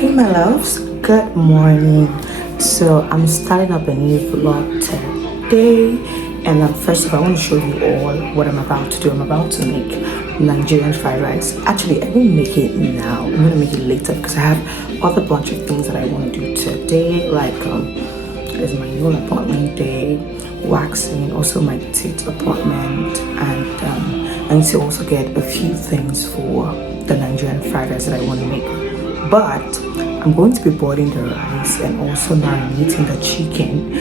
Hey my loves, good morning. So I'm starting up a new vlog today, and first of all I want to show you all what I'm about to do. I'm about to make Nigerian fried rice. Actually, I won't make it now. I'm gonna make it later because I have other bunch of things that I want to do today, like there's my nail appointment day, waxing, also my teeth appointment, and I need to also get a few things for the Nigerian fried rice that I want to make. But I'm going to be boiling the rice and also marinating the chicken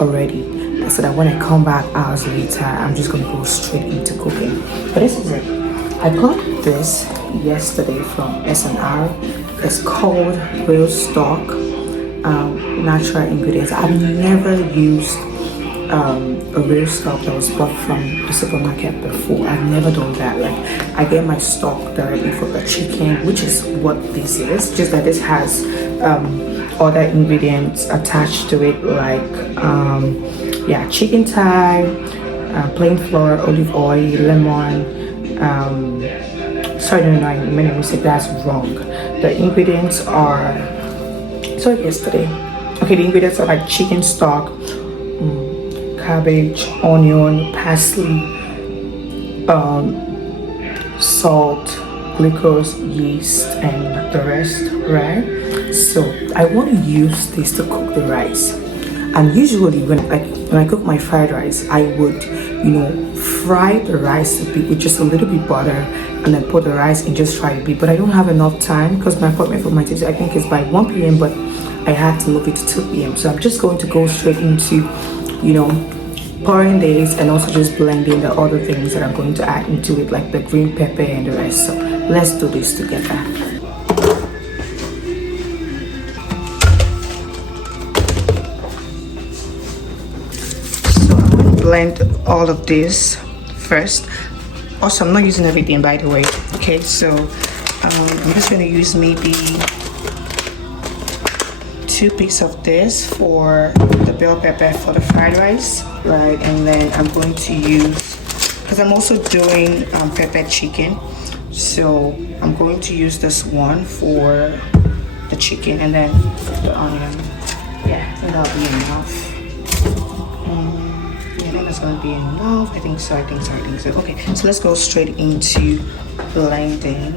already, so that when I come back hours later, I'm just going to go straight into cooking. But this is it. I got this yesterday from S&R. It's called real stock, natural ingredients. I've never used a real stock that was bought from the supermarket before. I've never done that. Like, I get my stock directly from the chicken, which is what this is, just that this has other ingredients attached to it, like yeah, chicken thigh, plain flour, olive oil, lemon, sorry, no, I made a mistake, that's wrong. The ingredients are, sorry, yesterday, okay, the ingredients are like chicken stock, cabbage, onion, parsley, salt, glucose, yeast, and the rest, right? So I want to use this to cook the rice. And usually when I cook my fried rice, I would, fry the rice a bit with just a little bit butter, and then put the rice and just fry a bit. But I don't have enough time because my appointment for my teacher, I think, is by 1 p.m. but I had to move it to 2 p.m. So I'm just going to go straight into, pouring this and also just blending the other things that I'm going to add into it, like the green pepper and the rest. So let's do this together. So I'm going to blend all of this first. Also, I'm not using everything, by the way. Okay, so I'm just going to use maybe 2 pieces of this for the bell pepper for the fried rice, right? And then I'm going to use, because I'm also doing pepper chicken, so I'm going to use this one for the chicken, and then the onion. Yeah, I think that'll be enough. Yeah, I think that's gonna be enough. I think so. Okay, so let's go straight into blending.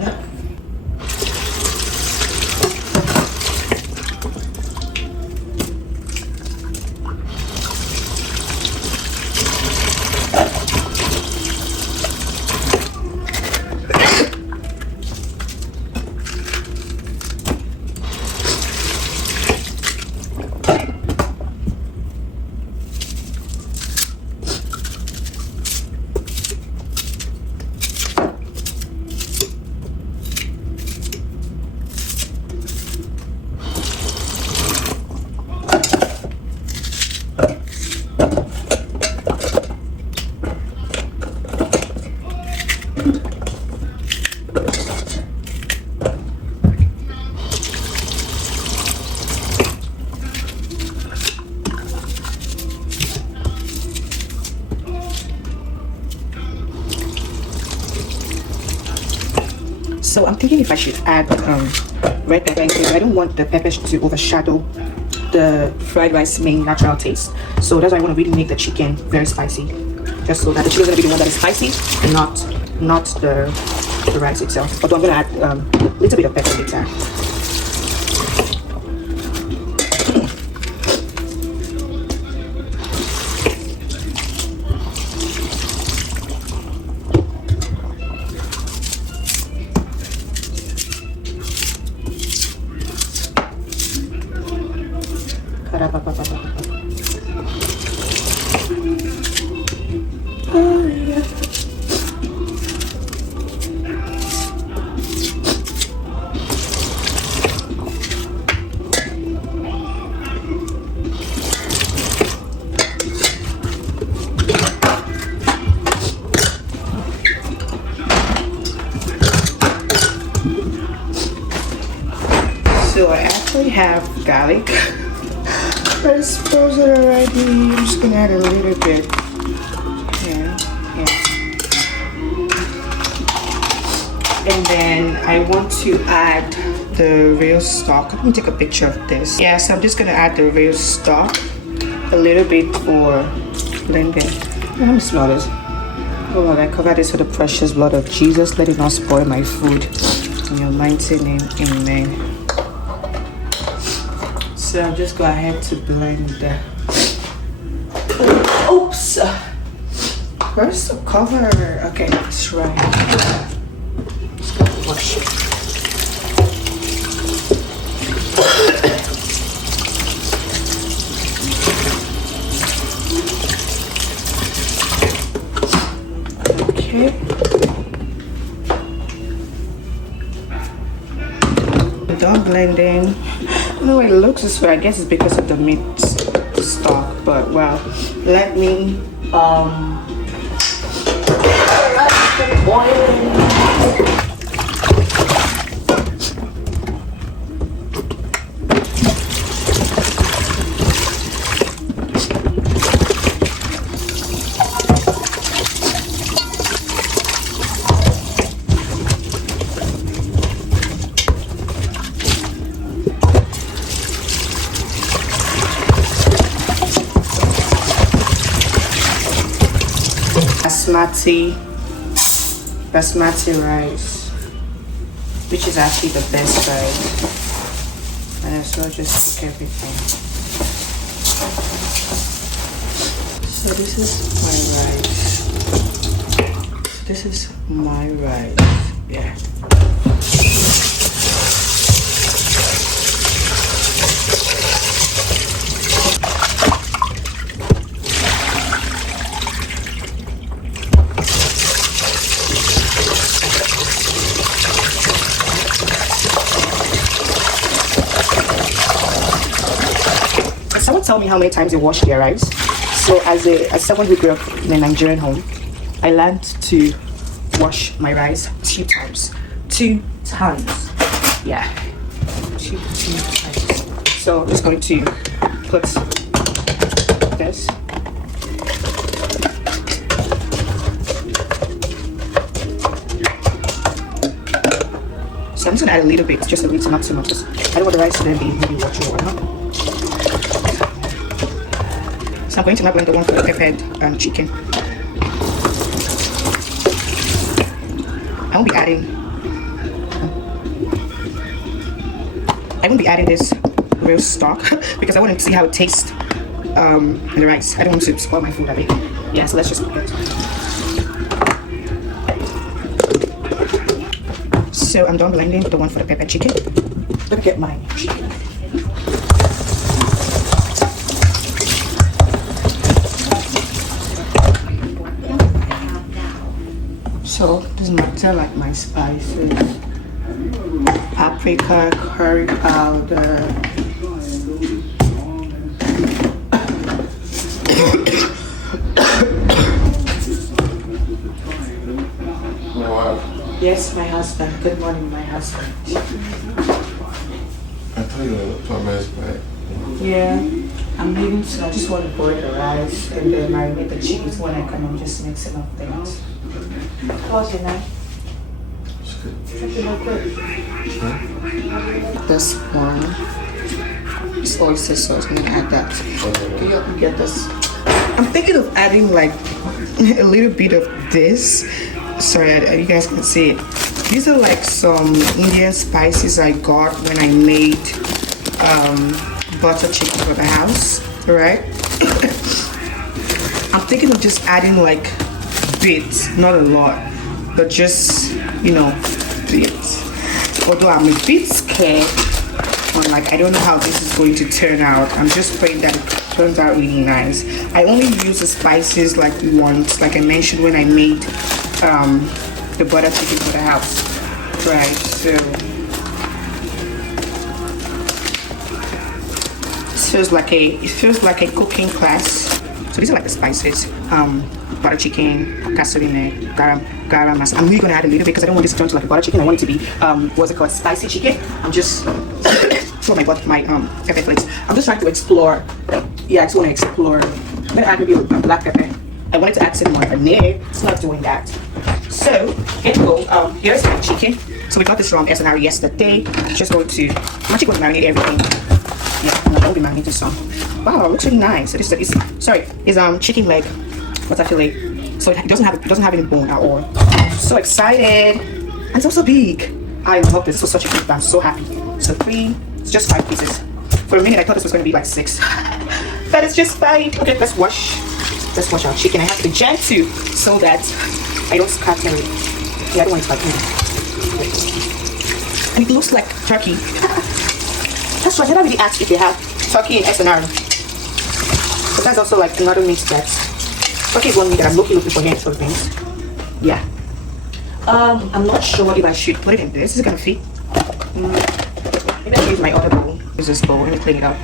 So I'm thinking if I should add red pepper into it. I don't want the peppers to overshadow the fried rice main natural taste. So that's why I want to really make the chicken very spicy, just so that the chicken is going to be the one that is spicy and not the rice itself. Although I'm going to add a little bit of pepper later. Oh, yeah. So I actually have garlic press frozen already. I'm just gonna add a little bit. Yeah. And then I want to add the real stock. Let me take a picture of this. Yeah, so I'm just gonna add the real stock a little bit for blending. Let me smell this. Oh Lord, I cover this with the precious blood of Jesus. Let it not spoil my food. In your mighty name, amen. So I'll just go ahead to blend the... Oops! Where's the cover? Okay, that's right. Let's go wash it. Okay. I'm done blending. No, it looks this way. I guess it's because of the meat stock, but well, let me basmati rice, which is actually the best rice, and as well just cook everything. So this is my rice. Yeah. Someone tell me how many times you wash their rice. So as someone who grew up in a Nigerian home, I learned to wash my rice 2 times. 2 times. Yeah. 2 times. So I'm just going to put this. So I'm just gonna add a little bit, just a little, not too much. I don't want the rice to then be maybe watery or not. So I'm going to now blend the one for the peppered chicken. I won't be adding this real stock because I want to see how it tastes in the rice. I don't want to spoil my food, I think. Yeah, so let's just cook it. So I'm done blending with the one for the peppered chicken. Let me get my chicken. So this might tell like my spices, paprika, curry powder, yes, my husband. Good morning, my husband. I thought you were Thomas, right? Yeah, I'm leaving soon. I just want to boil the rice and then marinate the cheese. When I come, I'm just mixing up things. How's your night? It's good. This one, this oyster sauce. I'm gonna add that. Can you help me get this? I'm thinking of adding like a little bit of this. Sorry, you guys can see it. These are like some Indian spices I got when I made butter chicken for the house. Right? I'm thinking of just adding like bits, not a lot, but just, you know, bits. Although I'm a bit scared, but like I don't know how this is going to turn out. I'm just praying that it turns out really nice. I only use the spices like once, like I mentioned when I made the butter chicken for the house. Right, so it feels like a cooking class. So these are like the spices. Butter chicken, cassouline, garam masala. I'm really gonna add a little bit because I don't want this to turn to like a butter chicken. I want it to be what's it called, spicy chicken. I'm just for my pepper flakes. I'm just trying to explore. Yeah, I just want to explore. I'm gonna add maybe a black pepper. I wanted to add some more, but no, it's not doing that. So here we go. Here's my chicken. So we got this from SNR yesterday. Just going to, I'm actually going to marinate everything. Yeah, and I'll be marinating some. Wow, it looks really nice. So this is chicken leg, what's that fillet? So it doesn't have any bone at all. So excited, and it's also big. I love this. This was such a good bag. I'm so happy. So 3, it's just 5 pieces. For a minute I thought this was going to be like 6, but it's just 5. Okay, let's wash our chicken. I have to gentle so that I don't scatter it. Yeah, I don't want to scatter it. And it looks like turkey. That's why I never really asked if they have turkey in SNR. But that's also like another meat that turkey is one meat that I'm looking for here for things. Yeah. I'm not sure if I should put it in this. Is it gonna fit? Maybe I'll use my other bowl. Use this bowl. Let me clean it up.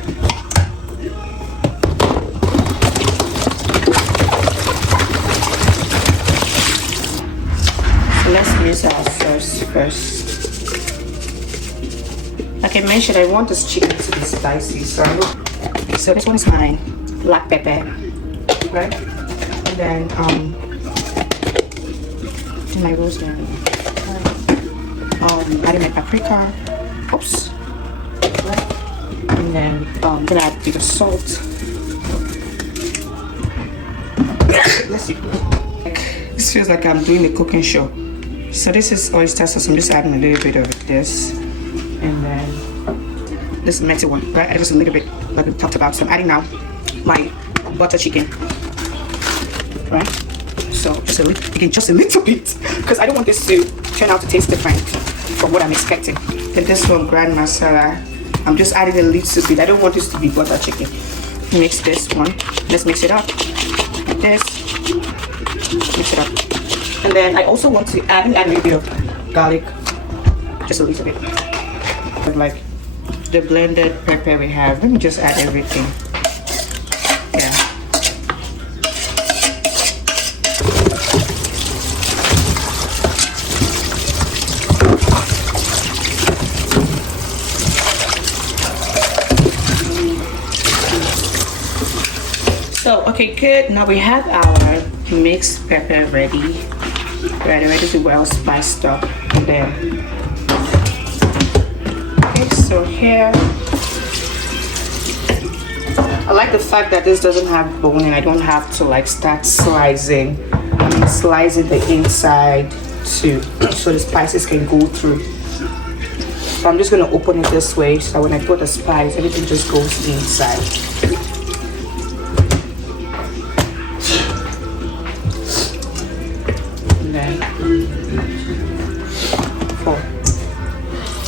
So let's use our sauce first. Like I mentioned, I want this chicken to be spicy, so this one is mine. Black pepper, right? And then my rosemary. Adding my paprika. Oops. Right? And then gonna add a bit of salt. Let's see. This feels like I'm doing a cooking show. So this is oyster sauce. I'm just adding a little bit of this, and then this meaty one, right? Just a little bit, like we talked about. So I'm adding now my butter chicken, right? So just a little, again, just a little bit, because I don't want this to turn out to taste different from what I'm expecting. Then this one, grand masala. I'm just adding a little bit. I don't want this to be butter chicken. Mix this one. Let's mix it up. Like this. Mix it up. And then I also want to add a little bit of garlic, just a little bit. But like the blended pepper we have. Let me just add everything. Yeah. So okay, good. Now we have our mixed pepper ready. Ready to well spiced up. And then okay, so here I like the fact that this doesn't have bone and I don't have to like start slicing. Slicing the inside too, so the spices can go through. So I'm just gonna open it this way so when I put the spice, everything just goes inside.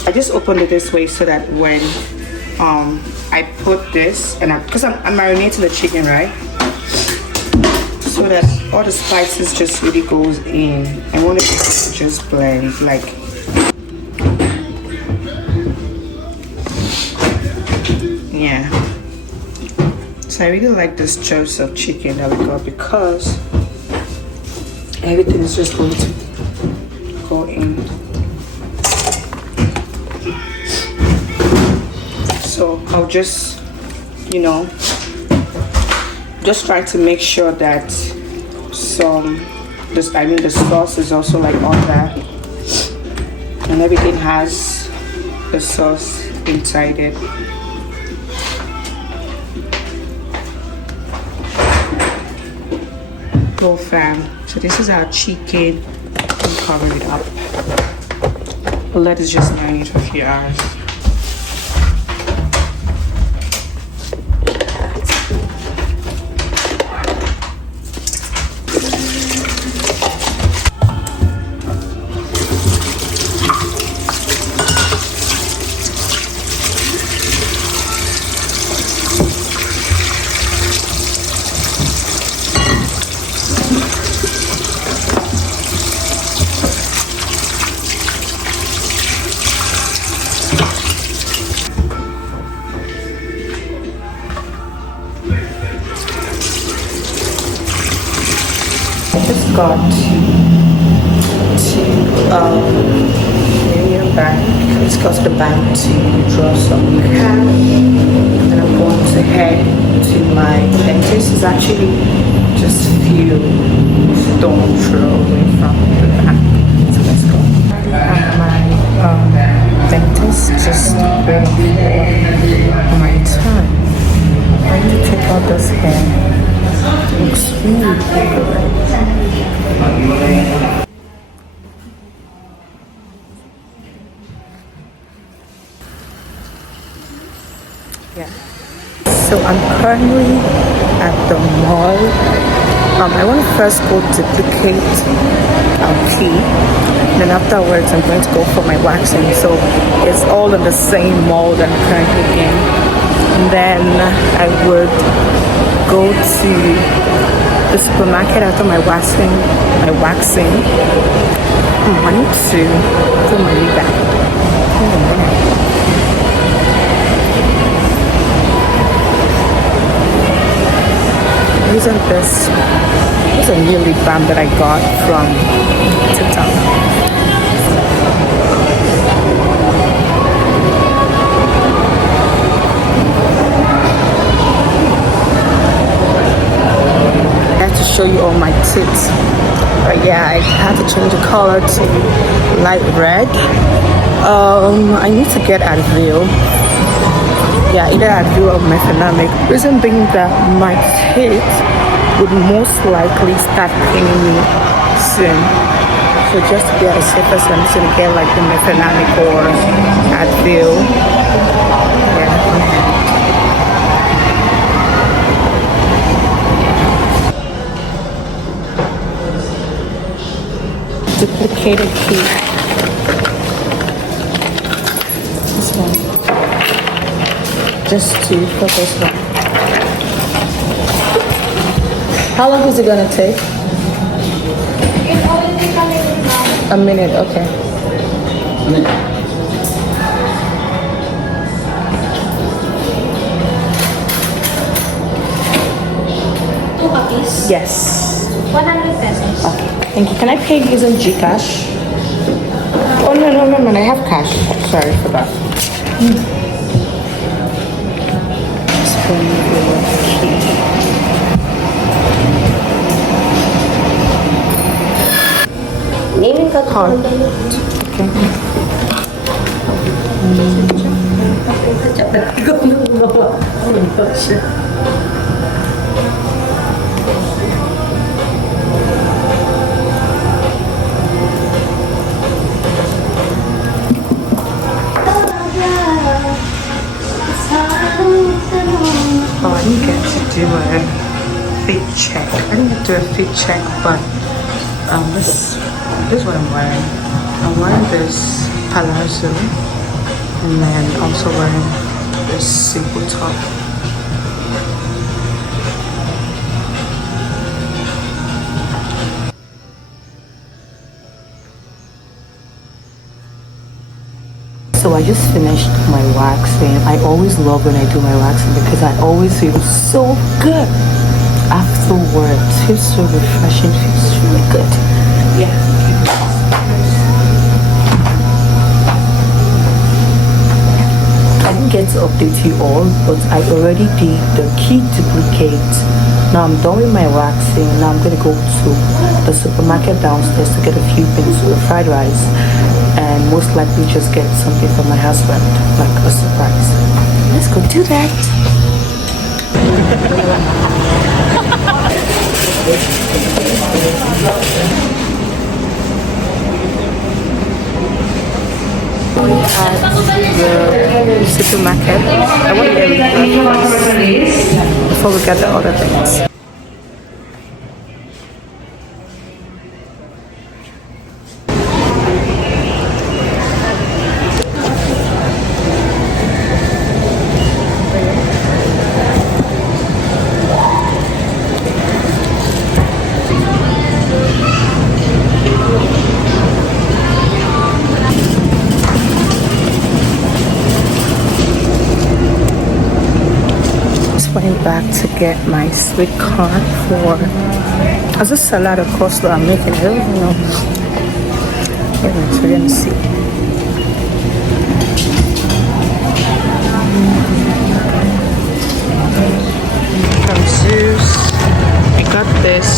I just opened it this way so that when I put this, and because I'm marinating the chicken, right? So that all the spices just really goes in. I want it to just blend, like. Yeah. So I really like this choice of chicken that we got because everything is just going to go in. So I'll just, you know, just try to make sure that the sauce is also like on that, and everything has the sauce inside it. Go fam. So this is our chicken. I'm covering it up. We'll let it just marinate for a few hours. Got to Union Bank. Let's go to the bank to draw some cash, and I'm going to head to my dentist. It's actually just a few stones throw away from the bank. So let's go. I have my It's just waiting for my turn. I need to take out this hair. It looks really good. Yeah. So I'm currently at the mall. I want to first go duplicate key. Then afterwards, I'm going to go for my waxing. So it's all in the same mall that I'm currently in. And then I would go to the supermarket after my waxing. I need to put my wig back. Hold on a minute. Isn't this is a new lip balm that I got from TikTok. I have to show you all my tits. But yeah, I had to change the color to light red. I need to get Advil. Yeah, either Advil or methylamic. Reason being that my teeth would most likely start paining me soon. So just to be at a safer side, I'm just gonna get like the methylamic or Advil. Yeah. Duplicated key. This one. Just to focus on. How long is it gonna take? It only takes a minute now. A minute, okay. Two copies. Yes. 100 pesos. Okay. Thank you. Can I pay using Gcash? Oh no, I have cash. Sorry for that. Naming ka Card. Okay. Oh, I didn't get to do a fit check. I didn't get to do a fit check, but this is what I'm wearing. I'm wearing this palazzo and then also wearing this simple top. So I just finished my waxing. I always love when I do my waxing because I always feel so good afterwards. Feels so refreshing, feels really good. Yeah. I didn't get to update you all, but I already did the key duplicate. Now I'm done with my waxing. Now I'm gonna go to the supermarket downstairs to get a few things for the fried rice and most likely just get something for my husband, like a surprise. Let's go do that. At the supermarket, I want to get everything before we get the other things. Went back to get my sweet corn for as a salad of coleslaw I'm making. I don't even know. We're gonna see. From Zeus, I got this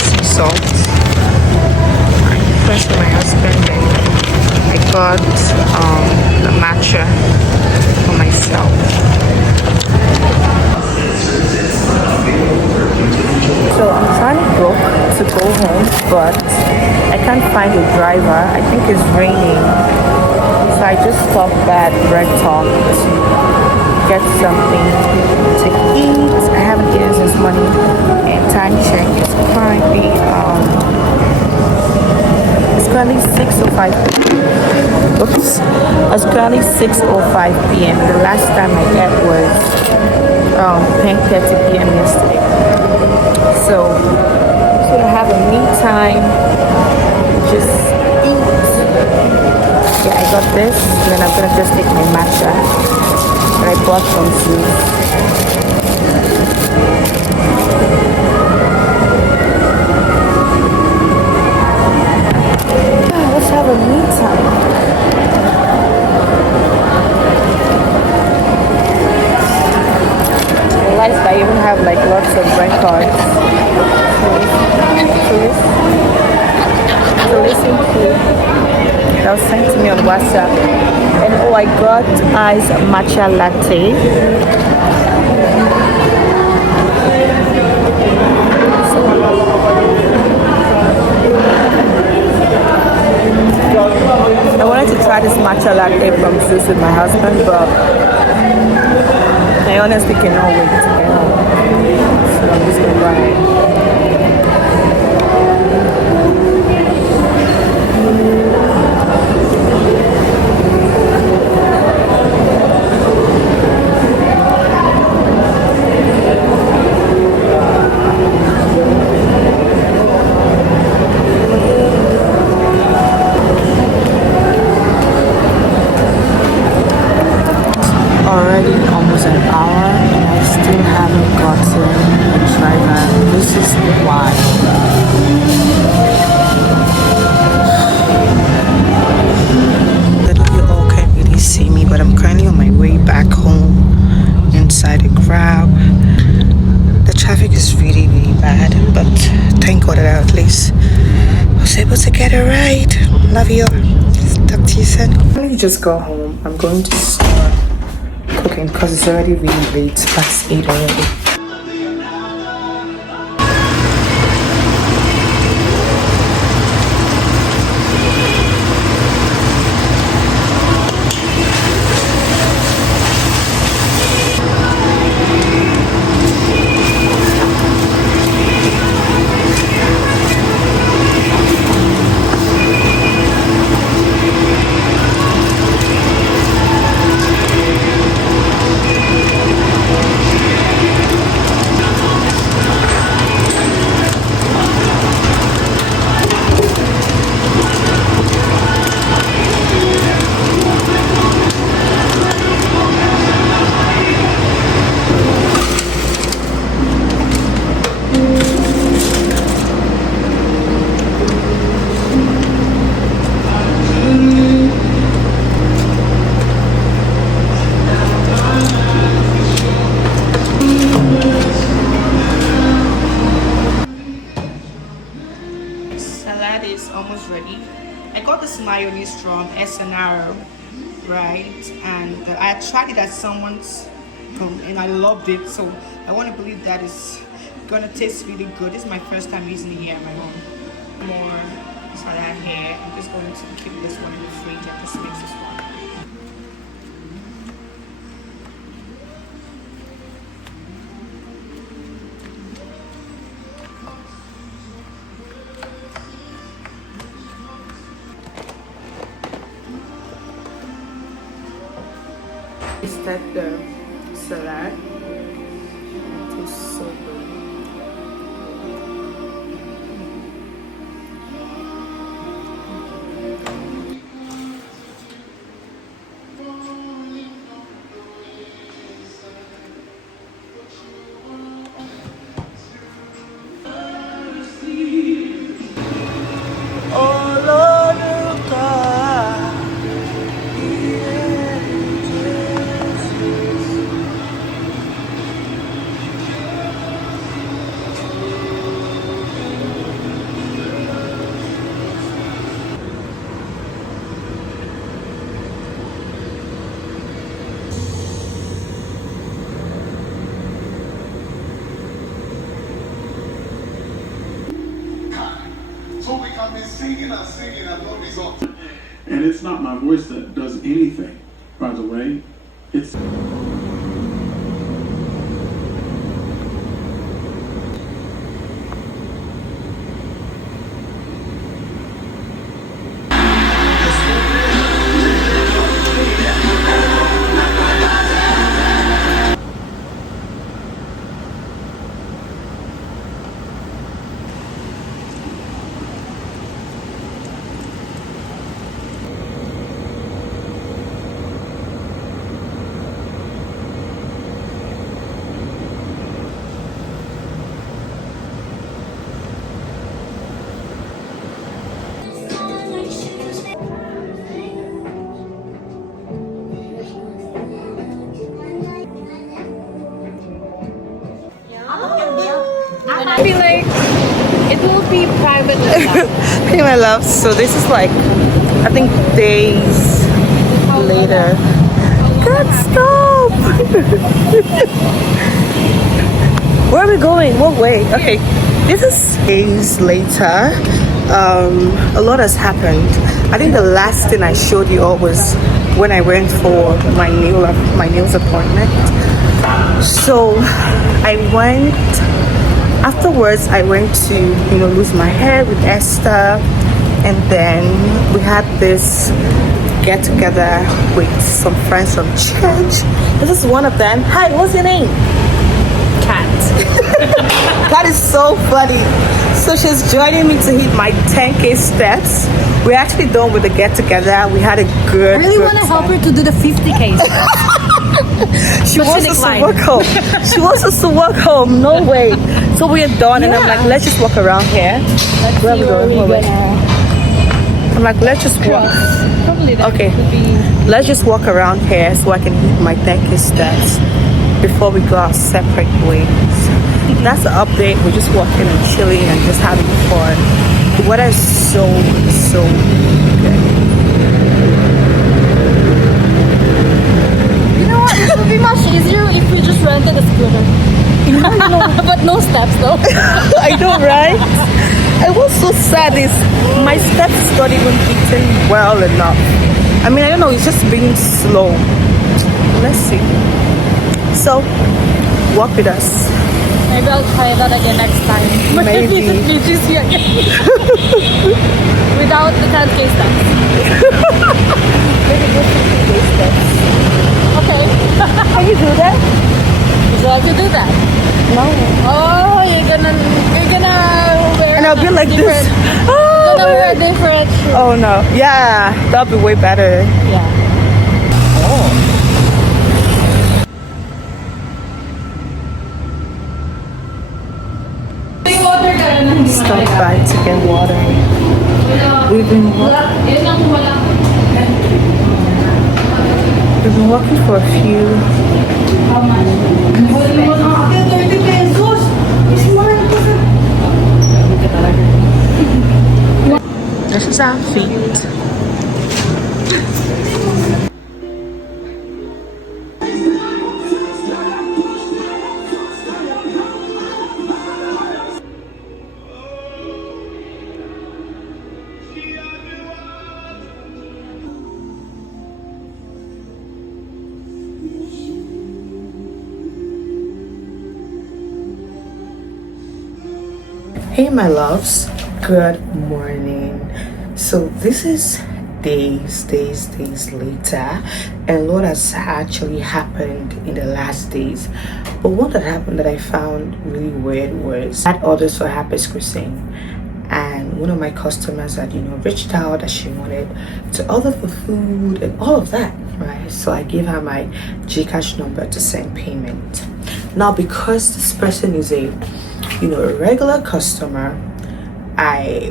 sea salt. First for my husband, and I got matcha for myself. So I'm trying to book to go home, but I can't find a driver. I think it's raining. So I just stopped at Bread Talk to get something to eat. I haven't eaten since morning, and time check is currently 6:05. Oops, it's currently 6:05 p.m. The last time I ate was 10:30 p.m. yesterday. So I have a me time, just eat. Yeah, I got this, and then I'm gonna just take my matcha that I bought from Zoo. Let's have a me time. I realized I even have like lots of brand cards to listen to. That was sent to me on WhatsApp. And oh, I got iced matcha latte. I wanted to try this matcha latte from Zeus with my husband, but I honestly cannot wait to get home. So I'm just gonna buy it. Already almost an hour and I still haven't gotten a driver. This is why. I know you all can't really see me, but I'm currently on my way back home inside a Grab. The traffic is really bad, but thank God that at least I was able to get a ride. Love you. Talk to you soon. Let me just go home. I'm going to start cooking because it's already really late, past 8 already. Salad is almost ready. I got this mayonnaise from SNR, right? And I tried it at someone's home and I loved it. So I want to believe that it's gonna taste really good. This is my first time using it here at my home. More salad here. I'm just going to keep this one in the fridge and just mix this one. Tasted the salad. It tastes so good. Oh Lord God, And it's not my voice that does anything, by the way. It's... I feel like it will be private. Hey, my love. So this is like, I think days later. God, stop! Where are we going? What way? Okay, this is days later. A lot has happened. I think the last thing I showed you all was when I went for my nails appointment. So I went. Afterwards, I went to lose my hair with Esther, and then we had this get together with some friends from church. This is one of them. Hi, what's your name? Kat. That is so funny. So she's joining me to hit my 10K steps. We're actually done with the get together. We had a good. I really want to help her to do the 50K. She wants us to walk home. She wants us to walk home. No way. So we are done, and I'm like, let's just walk around here. Where are we going? I'm like, let's just walk. Probably that Okay. could be. Let's just walk around here so I can hit my 10K steps before we go our separate ways. That's the update. We're just walking and chilling and just having fun. The weather is so good. You know what? It would be much easier if we just rented a scooter. But no steps though. I know, right? I was so sad is my steps not even beaten well enough. I mean, I don't know, it's just being slow. Let's see. So, walk with us. Maybe I'll try that again next time. Maybe. Visit beaches here. Without the 10K steps. Maybe go 50K steps. Okay. Can you do that? So I have to do that. No. Oh, you're gonna wear. And I'll be like this. You're Oh, gonna wear a different shoe. oh no. Yeah, that'll be way better. Yeah. Stop by to get water. We've been walking for a few. This is our feet. Hey my loves, good morning. So this is days later, and a lot has actually happened in the last days. But what that happened that I found really weird was I had orders for Happy's Cuisine, and one of my customers had reached out that she wanted to order for food and all of that, right? So I gave her my Gcash number to send payment. Now because this person is a regular customer,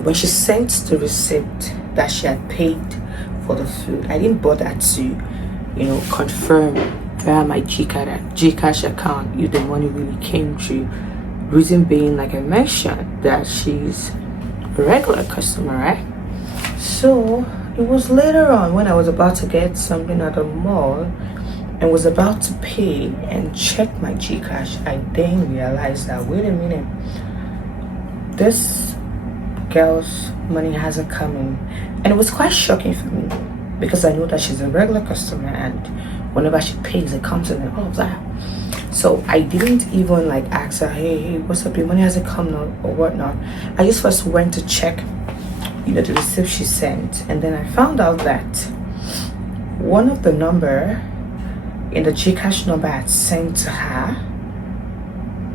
when she sent the receipt that she had paid for the food, I didn't bother to confirm via my Gcash account if the money really came through. Reason being, like I mentioned, that she's a regular customer, right? So it was later on when I was about to get something at the mall and was about to pay and check my Gcash, I then realized that, wait a minute, this girl's money hasn't come in. And it was quite shocking for me because I know that she's a regular customer and whenever she pays it comes in and all of that. So I didn't even like ask her, hey, what's up, your money hasn't come now or whatnot. I just first went to check, the receipt she sent, and then I found out that one of the number in the Gcash number I had sent to her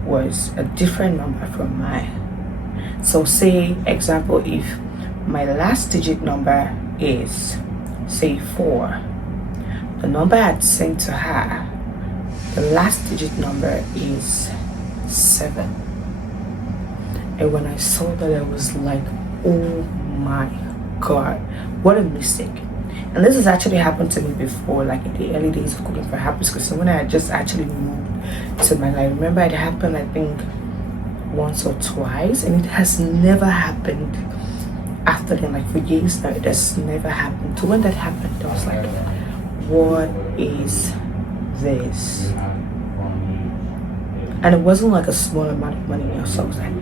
was a different number from mine. So say example, if my last digit number is say 4, the number I had sent to her, the last digit number is 7. And when I saw that, I was like, oh my god, what a mistake. And this has actually happened to me before, like in the early days of cooking for Happy's Cuisine, when I had just actually moved to Manila. I remember it happened, I think, once or twice, and it has never happened after then, like for years now. It has never happened. So when that happened, I was like, what is this? And it wasn't like a small amount of money, so I was like,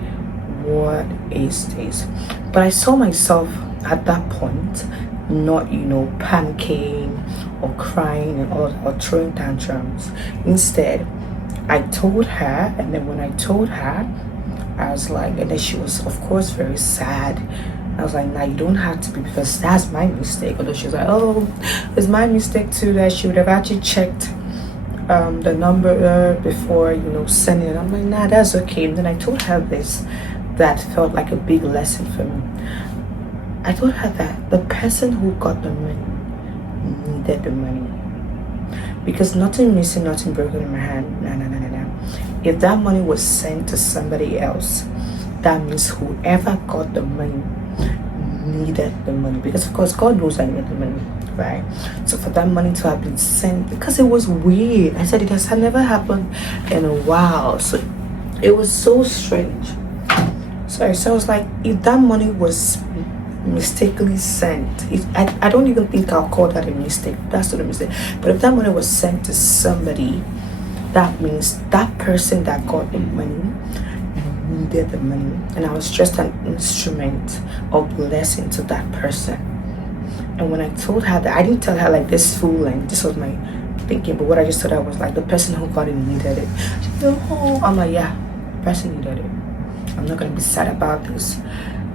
what is this? But I saw myself at that point not panicking or crying and all, or throwing tantrums. Instead, I told her, and then when I told her, I was like, and then she was of course very sad. I was like, nah, you don't have to be, because that's my mistake. Although she was like, oh, it's my mistake too, that she would have actually checked the number before sending it. I'm like, nah, that's okay. And then I told her this that felt like a big lesson for me. I told her that the person who got the money needed the money, because nothing missing, nothing broken in my hand. No. If that money was sent to somebody else, that means whoever got the money needed the money, because of course God knows I need the money, right? So for that money to have been sent, because it was weird, I said it has never happened in a while, so it was so strange. So I was like, if that money was mistakenly sent, I don't even think I'll call that a mistake, that's not a mistake, but if that money was sent to somebody, that means that person that got the money needed the money, and I was just an instrument of blessing to that person. And when I told her that, I didn't tell her like this fool and this was my thinking, but what I just told her was like, the person who got it needed it. She said, oh, I'm like, yeah, the person needed it. I'm not gonna be sad about this.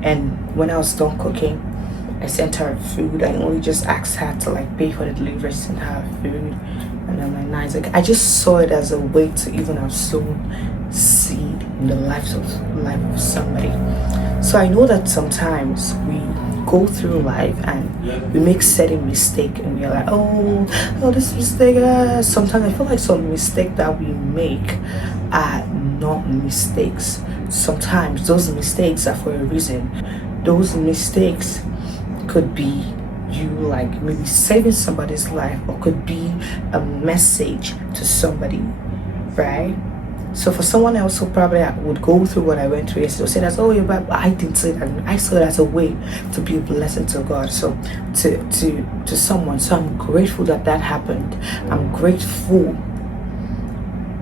And when I was done cooking, I sent her food. I only just asked her to like pay for the delivery, send her food, and I'm like, nice. Like, I just saw it as a way to even have sown seed in the life of somebody. So I know that sometimes we go through life and we make certain mistake, and we're like, oh, this mistake. Sometimes I feel like some mistake that we make are not mistakes. Sometimes those mistakes are for a reason. Those mistakes could be you like maybe saving somebody's life, or could be a message to somebody, right? So for someone else who probably would go through what I went through yesterday, say that's, oh, but I didn't say that. I saw it as a way to be a blessing to God, so to someone. So I'm grateful that happened. I'm grateful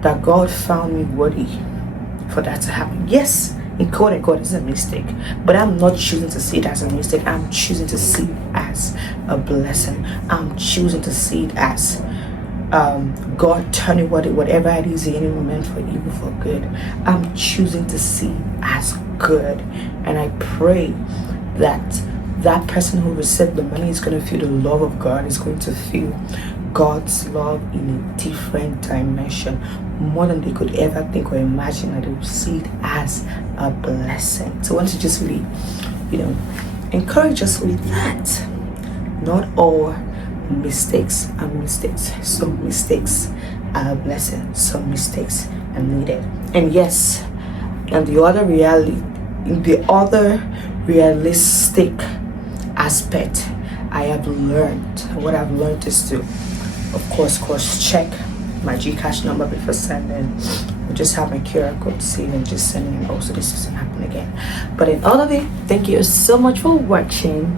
that God found me worthy for that to happen. Yes, in quote unquote, it's a mistake, but I'm not choosing to see it as a mistake. I'm choosing to see it as a blessing. I'm choosing to see it as God turning whatever it is the enemy meant for evil for good. I'm choosing to see it as good, and I pray that that person who received the money is going to feel the love of God, is going to feel God's love in a different dimension, more than they could ever think or imagine, that they will see it as a blessing. So I want to just really, encourage us with that. Not all mistakes are mistakes. Some mistakes are a blessing. Some mistakes are needed. And yes, and the other realistic aspect I have learned, what I've learned is to, of course, check my Gcash number before sending. I just have my QR code saved and just sending it. Also, this doesn't happen again. But in all of it, thank you so much for watching.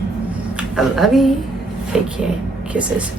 I love you. Take care. Kisses.